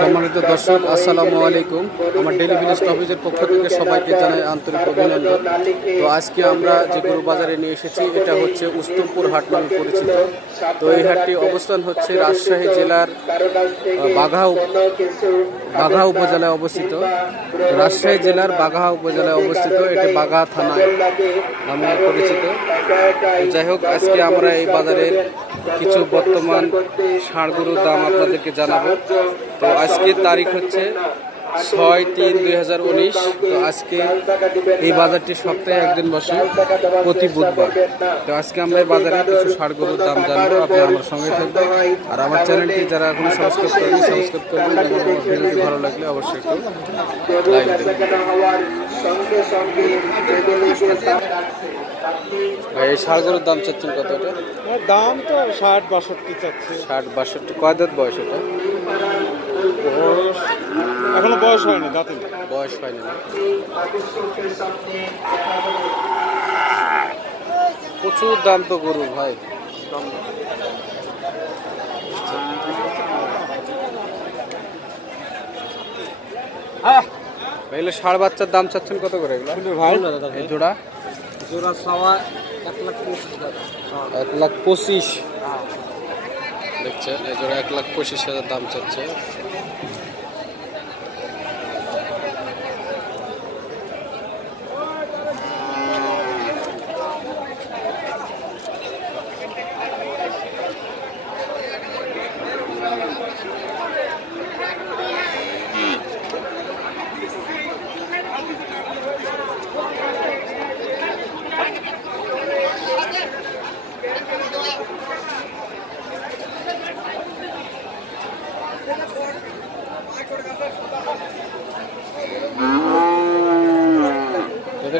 সম্মানিত দর্শক আসসালামু আলাইকুম। আমার ডেলি ভিলেজ অফিসের পক্ষ থেকে সবাইকে জানাই আন্তরিক অভিনন্দন। তো আজকে আমরা যে গরু বাজারে নিয়ে এসেছি এটা হচ্ছে উস্তমপুর হাট নামে পরিচিত। তো এই হাটটি অবস্থান হচ্ছে রাজশাহী জেলার বাঘা বাঘা উপজেলায় অবস্থিত। রাজশাহী জেলার বাঘা উপজেলায় অবস্থিত এটি বাঘা থানায় নামে পরিচিত। যাই হোক আজকে আমরা এই বাজারের কিছু বর্তমান গরুর দাম আপনাদেরকে জানাব। তো আজকের তারিখ হচ্ছে ছয় তিন দুই হাজার উনিশ। তো আজকে এই বাজারটি সপ্তাহে একদিন বসে, প্রতি বুধবার। তো আজকে আমরা এই বাজারে কিছু ষাঁড় গরুর দাম জানব, আপনি আমার সঙ্গে থাকবেন। আর আমার চ্যানেলটি যারা এখন সাবস্ক্রাইব করেনি সাবস্ক্রাইব করবেন এবং ভিডিওটি ভালো লাগলে অবশ্যই একটু লাইক ভাই এই গরুর দাম চাচ্ছেন কত এটা? দাম তো ষাট বাষট্টি চাচ্ছে। ষাট বাষট্টি। কয় দাঁত বয়স এটা? বয়স এখনও বয়স হয়নি দাঁতে বয়স হয়নি। প্রচুর দাম তো গরু ভাই। এগুলো ষাড় বাচ্চার দাম চাচ্ছেন কত করে এগুলো? ভাই। জোড়া? জোড়া সাওয়া এক লাখ পঁচিশ এক লাখ পঁচিশ। দেখছেন এই জোড়া এক লাখ পঁচিশ হাজার দাম চাচ্ছে।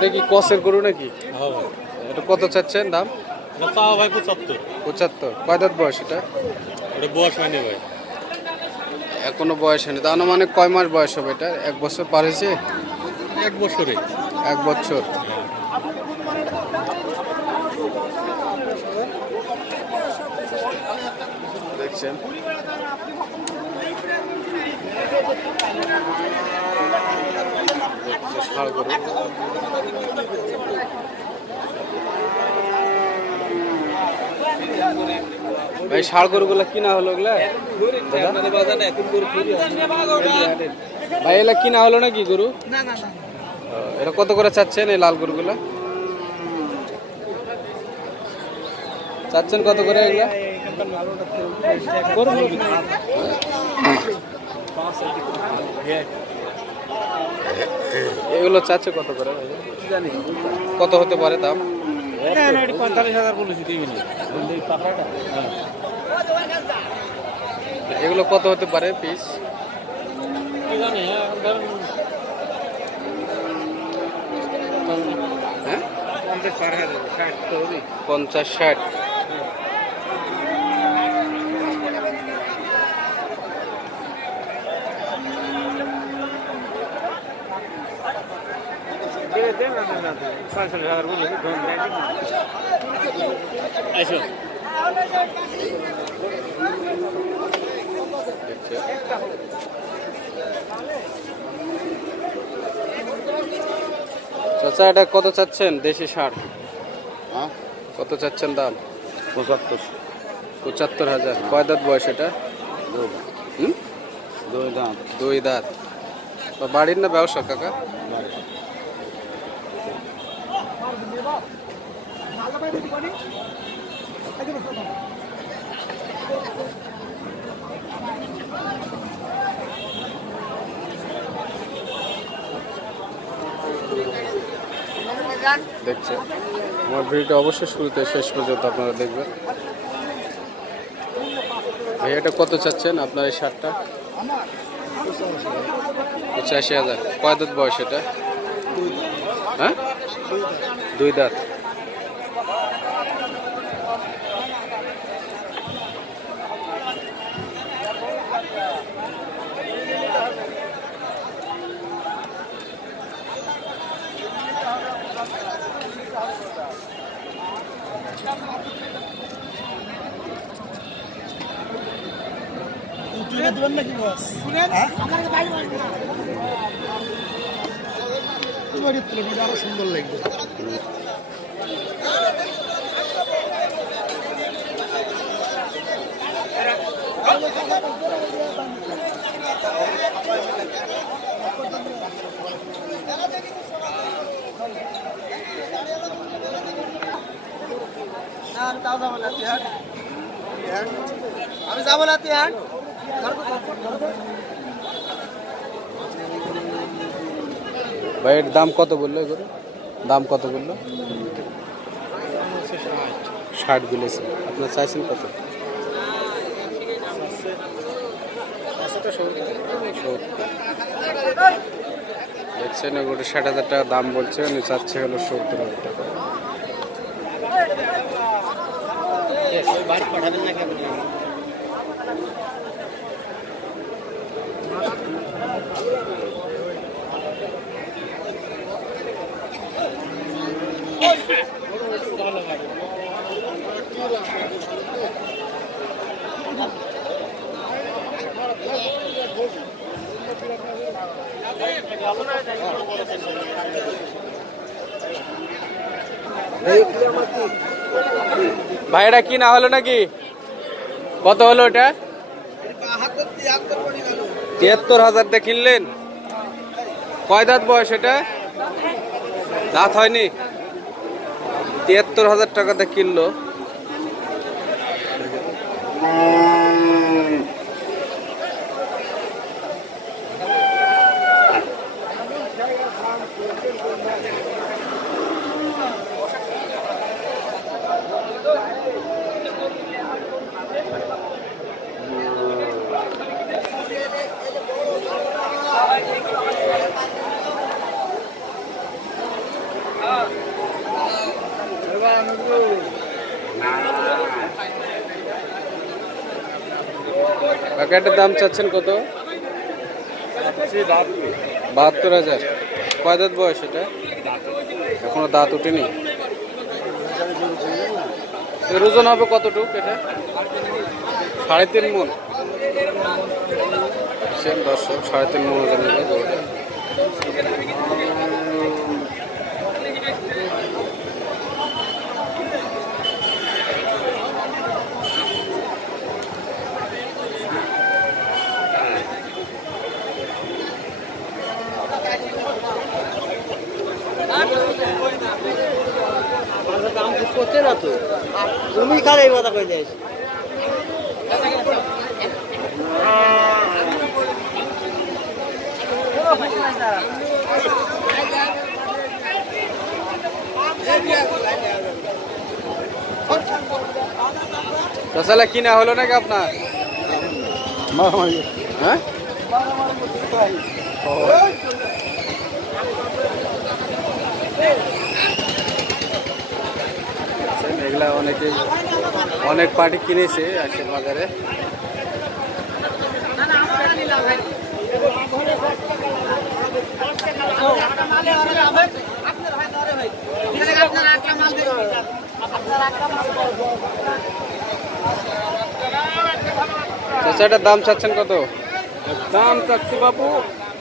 এটা কি কসের গরু নাকি? এটা কত চাচ্ছেন দাম? ভাই পঁচাত্তর। পঁচাত্তর। কয় দাঁত বয়স এটা? বয়স হয়নি ভাই। এখনও বয়স হয়নি। তা আনুমানিক কয় মাস বয়স হবে এটা? এক বছর পার হয়েছে? এক বছরে। এক বছর। দেখছেন? দেখছে ষাঁড় গরু। ভাই ষাড় কিনা হলো ভাই, এগুলা কিনা হলো নাকি গরু? এটা কত করে চাচ্ছেন এই লাল গরুগুলা? চাচ্ছেন কত করে এগুলা? এগুলো চাচ্ছে কত করে? ভাই? কত হতে পারে দাম? পঁয়তাল্লিশ হাজার বলেছি এগুলো কত হতে পারে পিস জানি হ্যাঁ? পঞ্চাশ ষাট তো হবে পঞ্চাশ ষাট দেন না না না ছয়চল্লিশ হাজার বলেছি ধরুন আইসো দেখছে চাচা এটা কত চাচ্ছেন দেশি ষাট কত চাচ্ছেন দাম? পঁচাত্তর। পঁচাত্তর হাজার। কয় দাঁত বয়স এটা? দুই। দাম দুই দাঁত। বাড়ির না ব্যবসা কাকা? দেখছে। আমার ভিডিওটা অবশ্যই শুরুতে শেষ পর্যন্ত আপনারা দেখবেন। ভাই এটা কত চাচ্ছেন আপনার এই শার্টটা? পঁচাশি হাজার। কয় বয়স এটা? হ্যাঁ? दुई दात ये दुन्ने की बस सुनेन आकर के बाई বাড়ির তুলনাটা আরও সুন্দর লাগবে। আমি যাব না তুই হ্যাঁ ভাই, এর দাম কত বলল এগুলো দাম কত বলল? ষাট বিলেছে। আপনার চাইছেন কত? দেখছেন এগুলো ষাট হাজার টাকা দাম বলছে, উনি চাচ্ছে হলো সত্তর হাজার টাকা। ভাই, এটা কি না হলো নাকি? কত হলো এটা? তিয়াত্তর হাজার দিয়ে কিনলেন? কয় দাঁত বয়স এটা? দাঁত হয়নি? তিয়াত্তর হাজার টাকাতে কিনলো। প্যাকেটের দাম চাচ্ছেন কত? বাহাত্তর হাজার। কয় দাঁত বয়স এটা? এখনও দাঁত উঠেনি এর ওজন হবে কতটুক এটা? সাড়ে তিন মন। দর্শক, সাড়ে তিন মন ওজন করছে না তো তুমি খালি এই কথা কিনা হলো নাকি আপনার হ্যাঁ। এগুলা অনেকে অনেক পার্টি কিনেছে আজকের বাজারে। এটার দাম চাচ্ছেন কত? দাম চাচ্ছি বাবু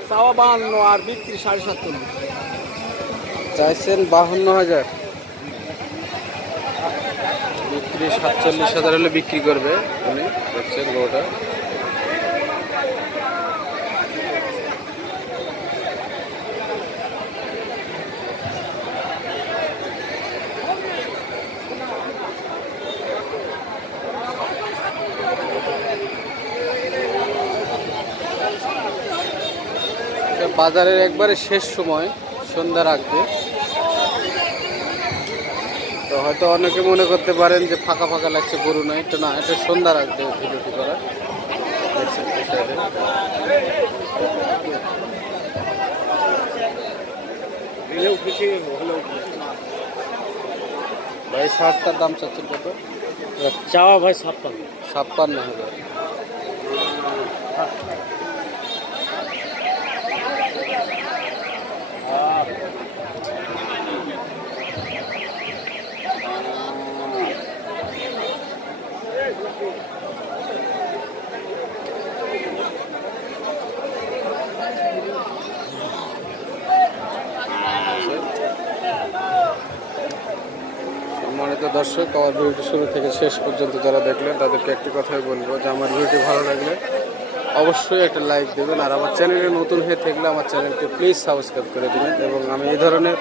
সাওয়া বাহান্ন আর বিক্রি সাড়ে সাতচল্লিশ। চাইছেন বাহান্ন হাজার। বিক্রি সাতচল্লিশ হাজার হলে বিক্রি করবে উনি, দেখছেন গরুটা। বাজারের একবারে শেষ সময়, সন্ধ্যার আগে তো হয়তো অনেকে মনে করতে পারেন যে ফাঁকা ফাঁকা লাগছে গরু নয় এটা না এটা সন্ধ্যার আগে ভিডিওটি করা। ভাই শার্টটার দাম চাচ্ছেন কত? চাওয়া ভাই ছাপ্পান্ন। ছাপ্পান্ন হাজার। দর্শক, আমার ভিডিওটি শুরু থেকে শেষ পর্যন্ত যারা দেখলেন, তাদেরকে একটি কথাই বলব, যে আমার ভিডিওটি ভালো লাগলে অবশ্যই একটা লাইক দেবেন, আর আমার চ্যানেলে নতুন হয়ে থাকলে আমার চ্যানেলকে প্লিজ সাবস্ক্রাইব করে দেবেন, এবং আমি এই ধরনের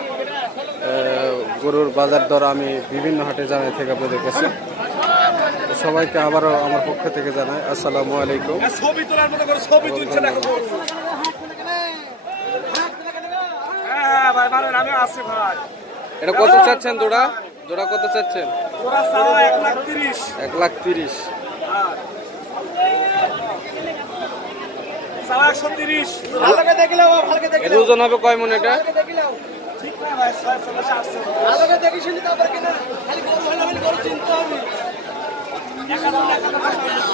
গরুর বাজার দর আমি বিভিন্ন হাটে জানাই থেকে আপনাদের কাছে। সবাইকে আবারও আমার পক্ষ থেকে জানাই আসসালামু আলাইকুম। ছবি তোলার মতো করে ছবি তুলছে দেখো। হ্যাঁ ভাই মারেন আমি আছি ভাই। এটা কত চাচ্ছেন জোড়া? জোড়া কত চাচ্ছেন? এক লাখ তিরিশ। এর ওজন হবে কয় মন এটা? ঠিক না ভাই ছয় দেখিস তারপরে কিনা। খালি গরু হলে গরু চিনতে হবে やった!